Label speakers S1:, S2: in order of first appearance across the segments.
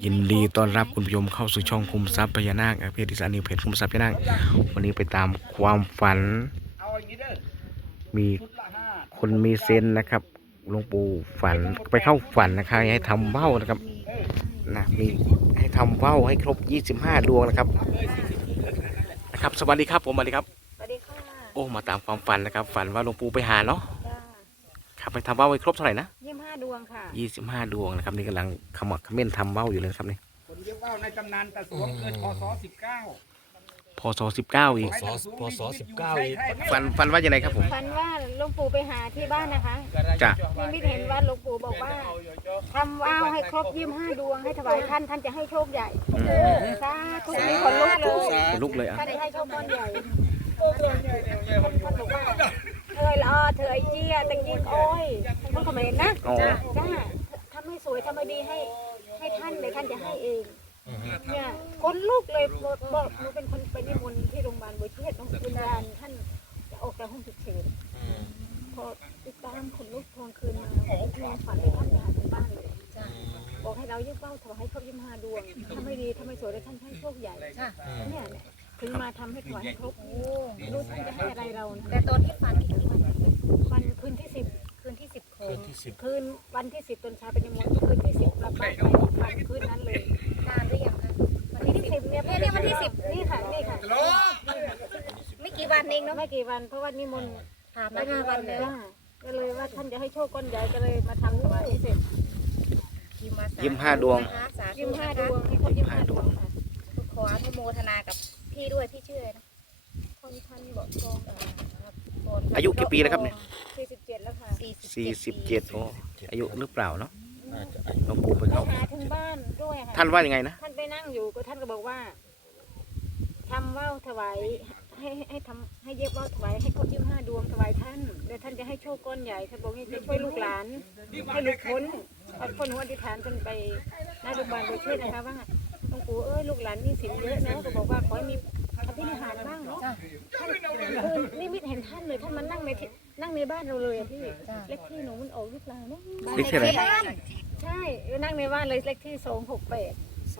S1: ยินดีต้อนรับคุณผู้ชมเข้าสู่ช่องคุมทรัพย์พญานาคเพจดิสานิวเพจคุมทรัพย์พญานาควันนี้ไปตามความฝันมีคนมีเซนนะครับหลวงปู่ฝันไปเข้าฝันนะครับให้ทำว่าวนะครับนะมีให้ทำว่าวให้ครบ25ดวงนะครับสวัสดีครับผมสวัสดีครับ
S2: สวัสดีค่ะ
S1: โอ้มาตามความฝันนะครับฝันว่าหลวงปู่ไปหาเนาะ
S2: จ้า
S1: ครับไปทำว่าวให้ครบเท่าไหร่นะ
S2: 25 ดวงค่ะ
S1: 25ดวงนะครับนี่กำลังขมักเขม้นทำว่าวอยู่เลยครับนี่
S3: คนเรียกว่าวในตำนานตะสวงเกิดพศ
S1: พศ19อีก
S4: พศ19อีก
S1: ฝันว่าอย่างไรครับผม
S2: ฝันว่าหลวงปู่ไปหาที่บ้านนะคะ
S1: จ้ะ
S2: นิมิตเห็นว่าหลวงปู่บอกว่าทำว่าวให้ครบ25 ดวงให้ถวายท่านจะให้โชคใหญ่สาธุนี่คนลุกเลย
S1: คนลุกเลยอ่ะ
S2: ท่านจะให้โชคก้อนใหญ่ท่านบอกว่าเธอละเธอไอเจี้ยตะกี้โอ้ยท่านคอมเมนต์นะจ้าทำให้สวยทำให้ดีให้ท่านเดี๋ยวท่านจะให้เองเนี่ยคนลูกเลยบอกหนูเป็นคนไปนิมนต์ที่โรงพยาบาลบัวเชษฐ์วิญญาณท่านจะออกจากห้องฉุกเฉินพอติดตามคนลูกทวงคืนมานอนฝันในท่านหาถึงบ้านเลยบอกให้เรายกเป้าถวายให้ครบ25 ดวงถ้าไม่ดีถ้าไม่สวยเลยท่านให้โชคใหญ่เนี่ยถึงมาทำให้ถวายให้ครบรู้ท่านจะให้อะไรเราแต่ตอนที่ฝันกี่วันคืนที่10คืนวันที่10ตอนเช้าเป็นนิมนต์คืนที่10กลับบ้านไปฝันคืนนั้นเลยนานหรือยังคะวันที่10เนี่ยวันที่10นี่ค่ะไม่กี่วันเองเนาะไม่กี่วันเพราะว่านิมนต์ผ่านมา5 วันแล้วก็เลยว่าท่านจะให้โชคก้อนใหญ่ก็เลยมาทำถวายให้เสร็จ
S1: 25 ดวง
S2: 25 ดวงให้ครบ25 ดวงค่ะขออนุโมทนากับพี่ด้วยที่ชื่อนะคนท่านบอกทอง
S1: อายุกี่ปีแล้วครับเนี่ย
S2: 47แล้วค่ะ
S1: 47โอ้อายุหรือเปล่าเนาะหลวงปู่ไปเข้า
S2: หาถึงบ้านด้วยค่ะ
S1: ท่านว่ายังไงนะ
S2: ท่านไปนั่งอยู่ก็ท่านก็บอกว่าทำว่าวถวายให้เย็บว่าวถวายให้ครบ25 ดวงถวายท่านเดี๋ยวท่านจะให้โชคก้อนใหญ่ท่านบอกให้จะช่วยลูกหลานให้หลุดพ้นคนหัวอธิษฐานกันไปหน้าโรงพยาบาลโดยเช่นนะคะว่าหลวงปู่ลูกหลานมีสินเยอะนะก็บอกว่าขอให้มีอภินิหารบ้างเนาะท่านคือนิมิตเห็นท่านเลยท่านมานั่งในบ้านเราเลยอะพี่เลขที่หนูมันออกหรือเปล่าเนาะ
S1: เลขที่อะไร
S2: ใช่นั่งในบ้านเลยเลขที่268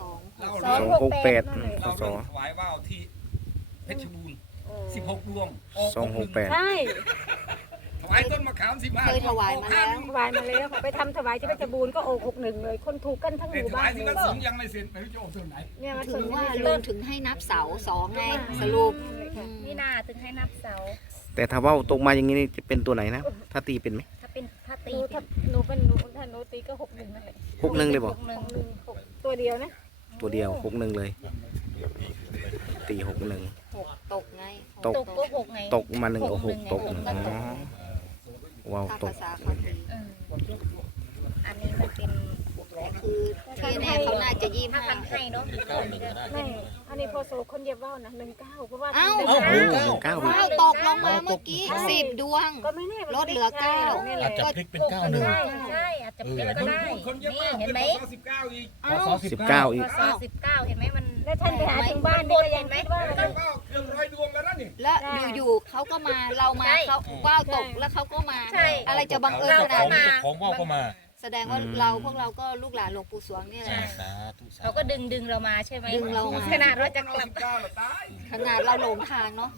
S1: พศ
S3: ถวายว่าวที่เพชรบูรณ์16 ดวง
S1: 268
S2: ใช่
S3: ถวายต้นมะขาม15
S2: เคยถวายมาแล้วไปทำถวายที่เพชรบูรณ์ก็61เลยคนถูกกันทั้งหมู่บ้าน
S3: ที่มันสูงยังไม่เสร็จไม่รู้จะออกต้นไหน
S2: เนี่ยมัน
S5: ถึงว่าเริ่มถึงให้นับเสา2ไงสรุป
S2: นี่นาถึงให้นับเสา
S1: แต่ถ้าว่าตกมาอย่างนี้จะเป็นตัวไหนนะถ้าตีเป็นไหม
S2: ถ้าตีถ้าหนูถ้าหนูตีก็61นั่นแหละ
S1: 61เลยบอก
S2: ตัวเดียวนะ
S1: ตัวเดียว61เลยตี61
S5: ตกไง
S1: ตก
S2: ก็6ไง
S1: ตกมา1 6ตกว้าวตก
S2: อันนี้มันเป็น
S5: คือที่แน่เขาน่าจะ25
S2: ให้เนาะไม่อันนี้พอโซคนเย็บว่าวนะ19เพราะว่า
S1: 19
S5: ว้าวตกลงมาเมื่อกี้10 ดวงลดเหลือ9
S4: อาจจะพลิกเป็น91
S2: ใช่อาจจะพลิกก็ได้นี่เห็นไหม
S3: 19อีก
S1: 19อีก
S2: 19เห็นไหมมันแล้วท่านไปหาถึงบ้านนี่ก็ยังไหมว่า
S3: เกือบ100 ดวงแล้วนี่
S5: แล้วอยู่ๆเขาก็มาเรามาเขาว้าวตกแล้วเขาก็มาอะไรจะบังเอิญขนาดนี้
S4: ของว่าวก็มา
S5: แสดงว่าพวกเราก็ลูกหลานหลวงปู่สวงนี่แหละ
S2: เขาก็ดึงเรามาใช่ไหม
S5: ดึงเรามา
S2: ขนาดเราจะกลับ
S5: ขนาดเราหลงทางเนาะ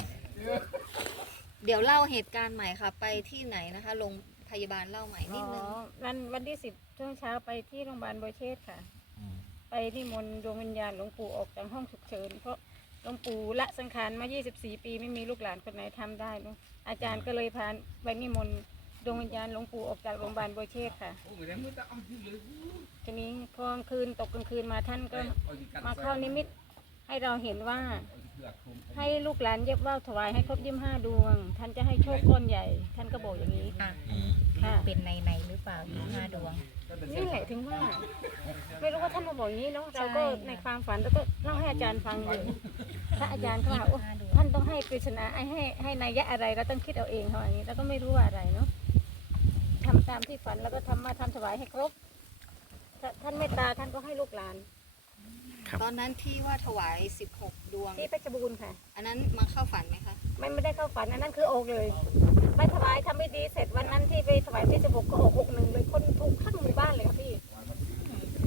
S5: เดี๋ยวเล่าเหตุการณ์ใหม่ค่ะไปที่ไหนนะคะโรงพยาบาลเล่าใหม่นิดนึง
S2: วันที่10ช่วงเช้าไปที่โรงพยาบาลบัวเชษฐ์ค่ะไปที่มนต์ดวงวิญญาณหลวงปู่ออกจากห้องฉุกเฉินเพราะหลวงปู่ละสังขารมา24 ปีไม่มีลูกหลานคนไหนทำได้เนาะอาจารย์ก็เลยพาไปนิมนต์ดวงวิญญาณหลวงปู่ออกจากโรงพยาบาลบัวเชษฐ์ค่ะทีนี้พอกลางคืนตกกลางคืนมาท่านก็มาเข้านิมิตให้เราเห็นว่าให้ลูกหลานเย็บว่าวถวายให้ครบ25 ดวงท่านจะให้โชคก้อนใหญ่ท่านก็บอกอย่างนี้ค่ะ
S6: เป็นในหรือเปล่า25 ดวง
S2: นี่แหละถึงว่าไม่รู้ว่าท่านมาบอกอย่างนี้เนาะเราก็ในความฝันแล้วก็เล่าให้อาจารย์ฟังอยู่ถ้าอาจารย์เขาว่าท่านต้องให้ปริศนาให้นัยยะอะไรเราต้องคิดเอาเองเขาอย่างนี้เราก็ไม่รู้ว่าอะไรเนาะทำตามที่ฝันแล้วก็ทำถวายให้ครบท่านเมตตาท่านก็ให้ลูกหลาน
S5: ตอนนั้นที่ว่าถวาย16 ดวง
S2: ที่เพชรบูรณ์ค่ะ
S5: อันนั้นมาเข้าฝันไหมคะ
S2: ไม่ได้เข้าฝันอันนั้นคือโอกเลยไปถวายทำไม่ดีเสร็จวันนั้นที่ไปถวายที่16ก็ออก61เลยคนถูกทั้งหมู่บ้านเลยค่ะพี่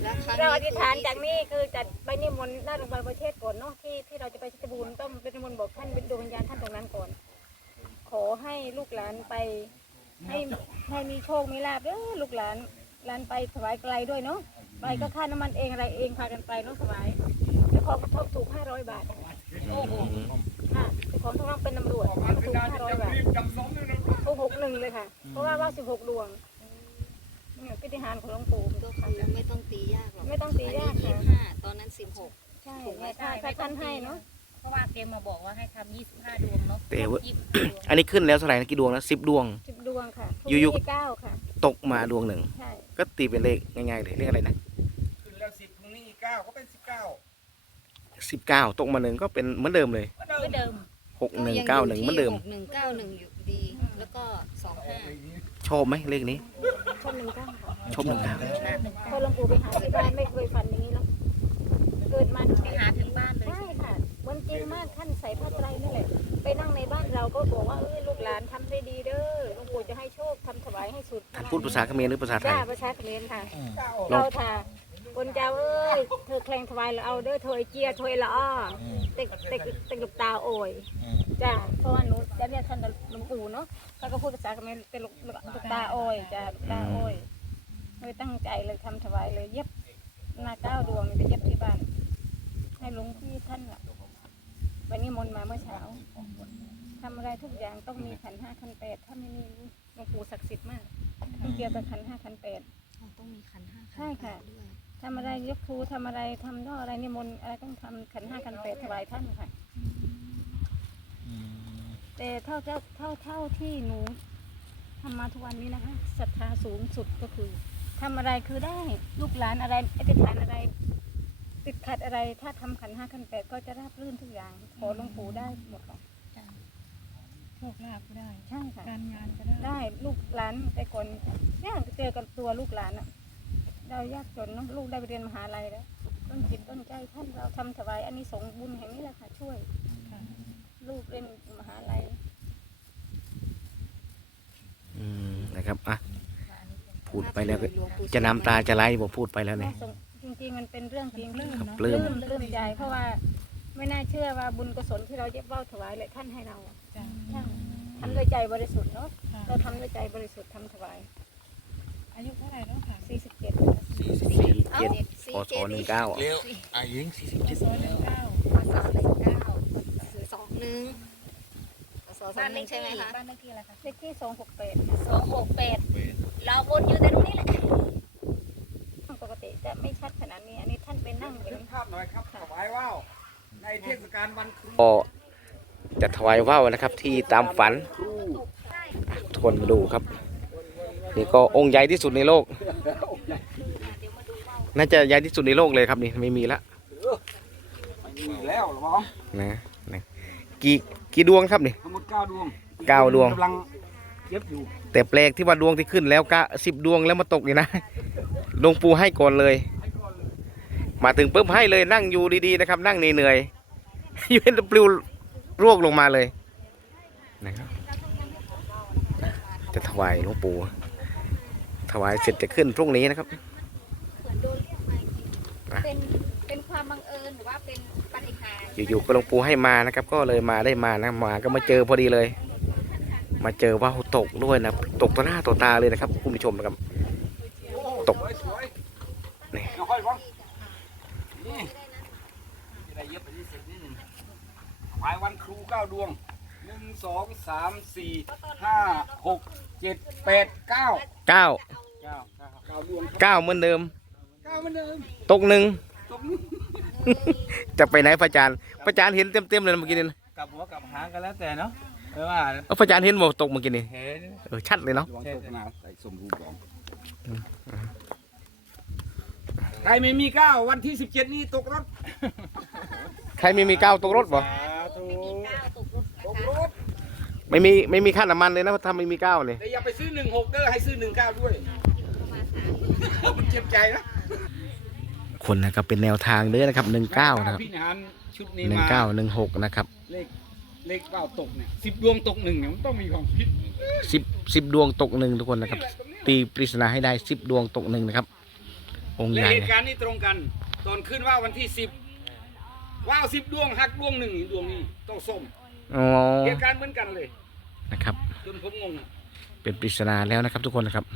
S5: แล้วครั้ง
S2: เราอ
S5: นี้
S2: ธิษฐานจากนี้คือจะไปนิมนต์หน้าโรงพยาบาลประเทศก่อนเนาะที่เราจะไปเพชรบูรณ์ต้องไปนิมนต์บอกท่านดวงวิญญาณท่านตรงนั้นก่อน ขอให้ลูกหลานไปให้มีโชคมีลาภเด้อลูกหลานไปถวายไกลด้วยเนาะไปก็ค่าน้ำมันเองอะไรเองพากันไปเนาะถวายแล้วของทบถูก500 บาทค่ะของทองเป็นตำรวจถูก500 บาทถูก61เลยค่ะ เพราะว่า16 ดวงเนี่ยปฏิหารย์ของหลวงปู่
S5: ก็คือไม่ต้องตียากหรอก
S2: ไม่ต้องตียาก
S5: อันนี้
S2: ค่ะ
S5: 25ตอนนั้น16
S2: ใช่ถ้าท่านให้เนาะ
S6: เพราะว่าเกมมาบอกว่าให้ทำ25 ดวงเนาะ
S1: แต่ว่า
S6: 25 ดวง
S1: อันนี้ขึ้นแล้วเท่าไหร่นะกี่ดวงนะ10 ดวง
S2: 10 ดวงค่ะ
S1: อยู่ๆ
S2: ที่9ค่ะ
S1: ตกมาดวงหนึ่ง
S2: ใช่
S1: ก็ตีเป็นเลขง่ายๆเลยเลขอะไรนะ
S3: ขึ้นแล้ว10พรุ่งนี้อีก9ก็เป็น19
S1: 19ตกมาหนึ่งก็เป็นเหมือนเดิมเลย
S6: เหมือนเดิม
S1: 6191เหมือนเดิม
S5: 6191อยู่ดี แล้วก็25
S1: ชอบไหมเลขนี้
S2: ชอบ19ค่ะ
S1: ชอบ19
S2: พอหลวงปู่ไปหาที่บ้านไม่เคยฝันอย่างนี้แล้วเกิดมา
S6: ไปหาถึงบ้านเลย
S2: ใช่ค่ะวันจริงมากท่านใส่ผ้าไตรนี่แหละไปนั่งในบ้านเราก็บอกว่าลูกหลานทำได้ดีเด้อหลวงปู่จะให้โชคทำถวายให้สุด
S1: ท่านพูดภาษาเขมรหรือภาษาไทย
S2: จ้าประชาเขมรค่ะ เราค่ะคนเจ้าเอ้ยเธอแคลงถวายเราเอาเด้อถอยเจียถอยละอ้อเต็กกับตาโอยจ้าเพราะว่าหนูจะเรียกท่านหลวงปู่เนาะท่านก็พูดภาษาเขมรเป็นลูกตาโอยจ้าลูกตาโอยเลยตั้งใจเลยทำถวายเลยเย็บหน้า9 ดวงไปเย็บที่บ้านให้หลวงพี่ท่านล่ะวันนี้มนต์มาเมื่อเช้าทำอะไรทุกอย่างต้องมีขันธ์5ขันธ์8ถ้าไม่มีหลวงปู่ศักดิ์สิทธิ์มากต้องเกี่ยวกับขันธ์5ขันธ์8
S5: ต้องมีขันธ์5
S2: ใช่ค่ะ
S5: ด้วย
S2: ทำอะไรยกครูทำอะไรทำนอกอะไรนิมนต์อะไรต้องทำขันธ์5ขันธ์8ถวายท่านค่ะแต่เท่าที่หนูทำมาทุกวันนี้นะคะศรัทธาสูงสุดก็คือทำอะไรคือได้ลูกหลานอะไรอธิษฐานอะไร ติดขัดอะไรถ้าทำขันธ์5ขันธ์8ก็จะราบรื่นทุกอย่างขอหลวงปู่ได้หมดค่ะ
S6: โชคลาภก็ได้
S2: ใช่ค่ะ
S6: การงานก็ได้
S2: ได้ลูกหลานแต่ก่อนเนี่ยเจอกับตัวลูกหลานอะเรายากจนเนอะลูกได้ไปเรียนมหาลัยแล้วต้นจิตต้นใจท่านเราทำถวายอันนี้สงส์บุญแห่งนี้แหละค่ะช่วย
S6: ค่ะ
S2: ลูกเรียนมหาลัย
S1: นะครับอ่ะพูดไปแล้วก็จะน้ำตาจะไหลบอกพูดไปแล้วเนี่ย
S2: จริงๆมันเป็นเรื่องจริง
S1: ครับ
S2: ปลื้มใจเพราะว่าไม่น่าเชื่อว่าบุญกุศลที่เราเย็บเบ้าถวายเลยท่านให้เรา
S6: จ้ะ
S2: ใช่ทำด้วยใจบริสุทธิ์เนาะ
S6: ค่ะ
S2: เราทำด้วยใจบริสุทธิ์ทถวาย
S6: อายุเท่าไหร่แล้วค่ะ
S2: 47
S1: 47พศ19
S4: เร็วอายิง47แล้ว
S5: พศ21พศ
S6: บ้านเลข
S5: 21ใช่ไหมคะ
S6: บ้านเลขที่อะไรคะ
S2: เลขที่268
S6: 268เราวนอยู่แต่ตรงนี้แหละ
S2: ปกติจะไม่ชัดขนาดนี้ อันนี้ท่านไปนั่งเป็น
S3: ขึ้นภาพหน่อยครับถวายว่าวในเทศกาลวันครู
S1: ก็จะถวายว่าวนะครับ ที่ตามฝันทวนมาดูครับ นี่ก็องค์ใหญ่ที่สุดในโลก น่าจะใหญ่ที่สุดในโลกเลยครับนี่ไม่มีละ
S3: ไม่มีแล้วหรอหมอ
S1: นะกี่ดวงครับนี่
S3: ทั้งหมด9 ดวง
S1: 9 ดวง
S3: กำลังเย็บอยู่
S1: แต่แปลกที่ว่าดวงที่ขึ้นแล้วก็10 ดวงแล้วมาตกนี่นะหลวงปู่ให้ก่อนเลย มาถึงปุ๊บให้เลยนั่งอยู่ดีๆนะครับ นั่งเหนื่อยๆ อยู่เป็นปลิวร่วงลงมาเลยนะครับจะถวายหลวงปู่ถวายเสร็จจะขึ้นพรุ่งนี้นะครับ
S5: เหมือนโดนเรียกมาอีกทีเป็นความบังเอิญหรือว่าเป็นปาฏิหาริย์
S1: อยู่ๆก็หลวงปู่ให้มานะครับ ก็เลยมาได้มานะมาก็มาเจอพอดีเลย มาเจอว่าวตกด้วยนะตกต่อหน้าต่อตาเลยนะครับคุณผู้ชมนะครับ ตก
S3: สวย
S1: นี่
S3: ๆเอาค่อยบ้างนี่จะได้เย็บไปที่เสร็จนิดหนึ่งถวายวันครู9 ดวง 1 2 3 4 5 6 7 8 9
S1: 9
S3: 9 ดวง
S1: 9เหมือนเดิม
S3: 9เหมือนเดิม
S1: ตกหนึ่ง
S3: ตรงนี้
S1: จะไปไหนพระอาจารย์พระอาจารย์เห็นเต็มๆเลยเมื่อกี้นี่นะ
S3: กลับหัวกลับหางกันแล้วแต่เนาะไม่ว่า
S1: พระอาจารย์เห็นบอกตกเมื่อกี้นี่
S3: เห็น
S1: ชัดเลยเนาะ
S3: ระวังตกนะใส่สมรูปของใครไม่มี9วันที่17นี้ตกรถ
S1: ใครไม่มีก้าวตกรถบ่
S3: ตกรถ
S1: ไม่มีค่าน้ำมันเลยนะถ้าไม่มีก้าวเลย
S3: แต่อย่าไปซื้อ16เด้อให้ซื้อ19ด้วยมันเจ็บใจนะ
S1: คนนะครับเป็นแนวทางเด้อนะครับ19นะครับ
S3: พี่นานชุดนี้มา
S1: 1916นะครับ
S3: เลขว่าวตกเนี่ย10 ดวงตก1เนี่ยมันต้องมีความคิด
S1: 10 ดวงตกหนึ่งทุกคนนะครับ ตีปริศนาให้ได้10 ดวงตกหนึ่งนะครับองค์
S3: และ
S1: ใหญ่
S3: เหตุการณ์นี้ตรงกัน ตอนขึ้นว่าววันที่10ว่าว10 ดวงหักดวงหนึ่งดวงนี้ต้องส้ม
S1: อ๋อ
S3: เหตุการณ์เหมือนกันเลย
S1: นะครับ
S3: จนผมงงอะ
S1: เป็นปริศนาแล้วนะครับทุกคนนะครับ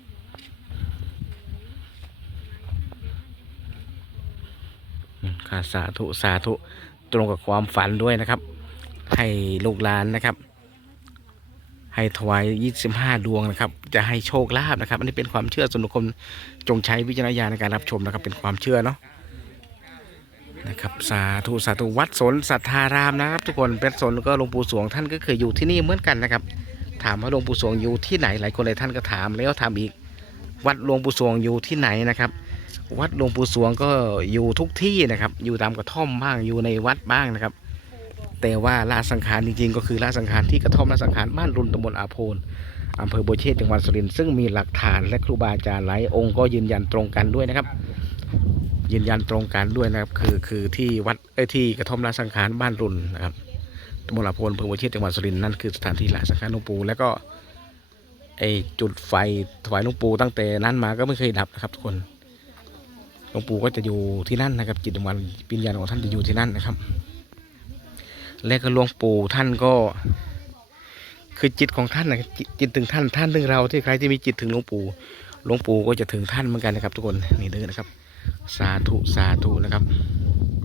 S1: ค่ะสาธุสาธุตรงกับความฝันด้วยนะครับ ให้ลูกหลานนะครับ ให้ถวาย25 ดวงนะครับ จะให้โชคลาภนะครับ อันนี้เป็นความเชื่อส่วนบุคคลจงใช้วิจารณญาณในการรับชมนะครับ เป็นความเชื่อเนาะนะครับสาธุสาธุวัดสนสัทธารามนะครับ ทุกคนเป็นสนแล้วก็หลวงปู่สวงท่านก็เคยอยู่ที่นี่เหมือนกันนะครับ ถามว่าหลวงปู่สวงอยู่ที่ไหนหลายคนหลายท่านก็ถามแล้วถามอีก วัดหลวงปู่สวงอยู่ที่ไหนนะครับ วัดหลวงปู่สวงก็อยู่ทุกที่นะครับ อยู่ตามกระท่อมบ้างอยู่ในวัดบ้างนะครับ แต่ว่าละสังขารจริงๆก็คือละสังขารที่กระท่อมละสังขารบ้านรุนตำบลอาโพนอำเภอโบวเชษจังหวัดสุรินทร์ซึ่งมีหลักฐานและครูบาอาจารย์หลายองค์ก็ยืนยันตรงกันด้วยนะครับ ยืนยันตรงกันด้วยนะครับคือที่วัดที่กระท่อมละสังขารบ้านรุนนะครับตำบลอาโพนอำเภอโบวเชษจังหวัดสุรินทร์นั่นคือสถานที่ละสังขารหลวงปู่แล้วก็ไอจุดไฟถวายหลวงปู่ตั้งแต่นั้นมาก็ไม่เคยดับนะครับทุกคนหลวงปู่ก็จะอยู่ที่นั่นนะครับจิตวิญญาณของท่านจะอยู่ที่นั่นนะครับและก็หลวงปู่ท่านก็คือจิตของท่านนะจิตถึงท่านถึงเราที่ใครที่มีจิตถึงหลวงปู่ก็จะถึงท่านเหมือนกันนะครับทุกคนนี่เด้อนะครับสาธุสาธุนะครับ